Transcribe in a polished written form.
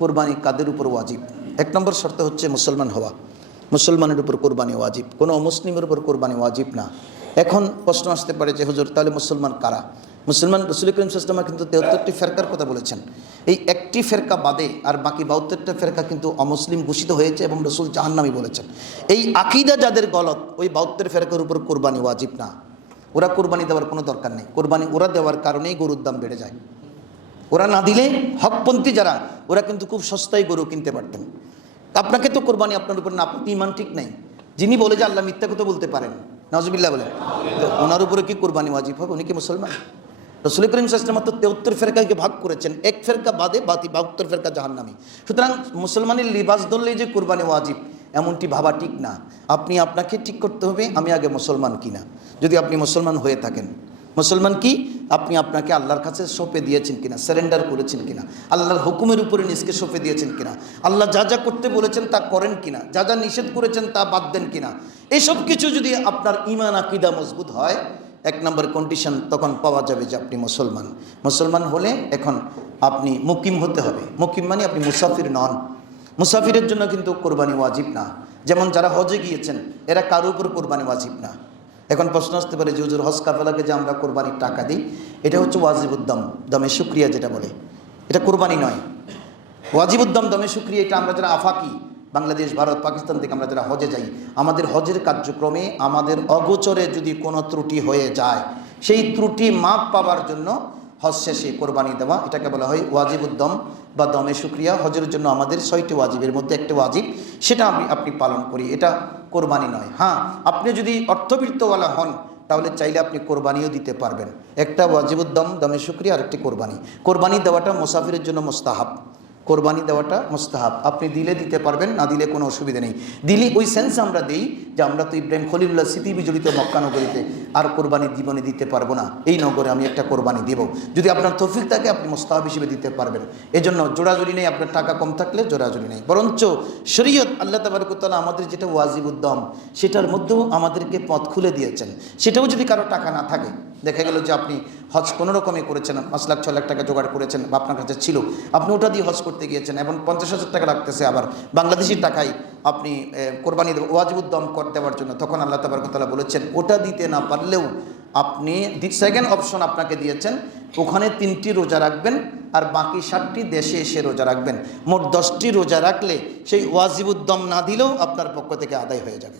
কোরবানি কাদের উপর ওয়াজিব? এক নম্বর শর্ত হচ্ছে মুসলমান হওয়া। মুসলমানের উপর কোরবানি ওয়াজিব, কোনো অমুসলিমের উপর কোরবানি ওয়াজিব না। এখন প্রশ্ন আসতে পারে যে হুজুর তাহলে মুসলমান কারা? মুসলমান রসুল করিম সাল্লাল্লাহু আলাইহি ওয়াসাল্লাম কিন্তু 73টি ফেরকার কথা বলেছেন। এই একটি ফেরকা বাদে আর বাকি 72টা ফেরকা কিন্তু অমুসলিম ঘোষিত হয়েছে এবং রসুল জাহান্নামী বলেছেন। এই আকীদা যাদের গলত, ওই 72 ফেরকার উপর কোরবানি ওয়াজিব না। ওরা কোরবানি দেওয়ার কোনো দরকার নেই। কোরবানি ওরা দেওয়ার কারণেই গরুর দাম বেড়ে যায়। ওরা না দিলে হকপন্থী যারা, ওরা কিন্তু খুব সস্তায় গরু কিনতে পারতেন। আপনাকে তো কোরবানি আপনার উপর না, আপনার ইমান ঠিক নাই। যিনি বলে যে আল্লাহ মিথ্যা কথা বলতে পারেন, নাউজুবিল্লাহ বলেন, তো ওনার উপরে কি কোরবানি ওয়াজিব হবে? উনি কি মুসলমান? রসুল করিম সাল্লাল্লাহু আলাইহি ওয়াসাল্লাম মাত্র 73 ফেরকাকে ভাগ করেছেন, এক ফেরকা বাদে বাকি 72 ফেরকা জাহান্নামী। সুতরাং মুসলমানের লিবাস ধরলেই যে কোরবানি ওয়াজিব এমনটি ভাবা ঠিক না। আপনি আপনাকে ঠিক করতে হবে আমি আগে মুসলমান কিনা। যদি আপনি মুসলমান হয়ে থাকেন, মুসলমান কি আপনি আপনাকে আল্লাহর কাছে সঁপে দিয়েছেন কিনা, সারেন্ডার করেছেন কিনা, আল্লাহর হুকুমের উপরে নিজকে সঁপে দিয়েছেন কিনা, আল্লাহ যা যা করতে বলেছেন তা করেন কিনা, যা যা নিষেধ করেছেন তা বাদ দেন কিনা। এসব কিছু যদি আপনার ঈমান আকীদা মজবুত হয়, এক নম্বর কন্ডিশন, তখন পাওয়া যাবে যে আপনি মুসলমান। মুসলমান হলে এখন আপনি মুকিম হতে হবে। মুকিম মানে আপনি মুসাফির নন। মুসাফিরের জন্য কিন্তু কোরবানি ওয়াজিব না। যেমন যারা হজে গিয়েছেন এরা কারোর উপর কোরবানি ওয়াজিব না। এখন প্রশ্ন আসতে পারে যে হুজুর হজ কাফেলাকে যে আমরা কোরবানির টাকা দিই, এটা হচ্ছে ওয়াজিবুদ্দম, দমে শুকরিয়া যেটা বলে, এটা কোরবানি নয়। ওয়াজিবুদ্দম দমে শুকরিয়া এটা আমরা যারা আফাকি, বাংলাদেশ, ভারত, পাকিস্তান থেকে আমরা যারা হজে যাই, আমাদের হজের কার্যক্রমে আমাদের অগোচরে যদি কোনো ত্রুটি হয়ে যায়, সেই ত্রুটি মাপ পাওয়ার জন্য হজ শেষে কোরবানি দেওয়া, এটাকে বলা হয় ওয়াজিবুদ্দম বা দমে শুকরিয়া। হজের জন্য আমাদের 6টি ওয়াজিবের মধ্যে একটা ওয়াজিব, সেটা আপনি পালন করি, এটা কোরবানি নয়। হ্যাঁ, আপনি যদি অর্থবিত্তওয়ালা হন তাহলে চাইলে আপনি কোরবানিও দিতে পারবেন। একটা ওয়াজিবুদ্দম দমে শুকরিয়া আর একটি কোরবানি। কোরবানি দেওয়াটা মুসাফিরের জন্য মুস্তাহাব। কোরবানি দেওয়াটা মুস্তাহাব, আপনি দিলে দিতে পারবেন, না দিলে কোনো অসুবিধা নেই। দিলে ওই সেন্সে আমরা দিই যে আমরা তো ইব্রাহিম খলিলুল্লাহ স্মৃতি বিজড়িত মক্কা নগরীতে আর কোরবানি জীবনে দিতে পারবো না, এই নগরে আমি একটা কোরবানি দেব। যদি আপনার তৌফিক থাকে আপনি মুস্তাহাব হিসেবে দিতে পারবেন। এজন্য জোড়াজুড়ি নেই, আপনার টাকা কম থাকলে জোড়াজুড়ি নেই। বরঞ্চ শরীয়ত আল্লাহ তাবারক ওয়া তাআলা আমাদের যেটা ওয়াজিবুদ্দম, সেটার মধ্যেও আমাদেরকে পথ খুলে দিয়েছেন। সেটাও যদি কারো টাকা না থাকে, দেখা গেল যে আপনি হজ কোনো রকমে করেছেন, 5 লাখ 6 লাখ টাকা জোগাড় করেছেন বা আপনার কাছে ছিল, আপনি ওটা দিয়ে হজ করতে গিয়েছেন, এবং 50,000 টাকা লাগতেছে আবার বাংলাদেশি টাকায় আপনি কোরবানি ওয়াজিবুদ্দম করে দেওয়ার জন্য, তখন আল্লাহ তাবারক ওয়া তাআলা বলেছেন ওটা দিতে না পারলেও আপনি সেকেন্ড অপশন আপনাকে দিয়েছেন, ওখানে 3টি রোজা রাখবেন আর বাকি 7টি দেশে এসে রোজা রাখবেন। মোট 10টি রোজা রাখলে সেই ওয়াজিবুদ্দম না দিলেও আপনার পক্ষ থেকে আদায় হয়ে যাবে।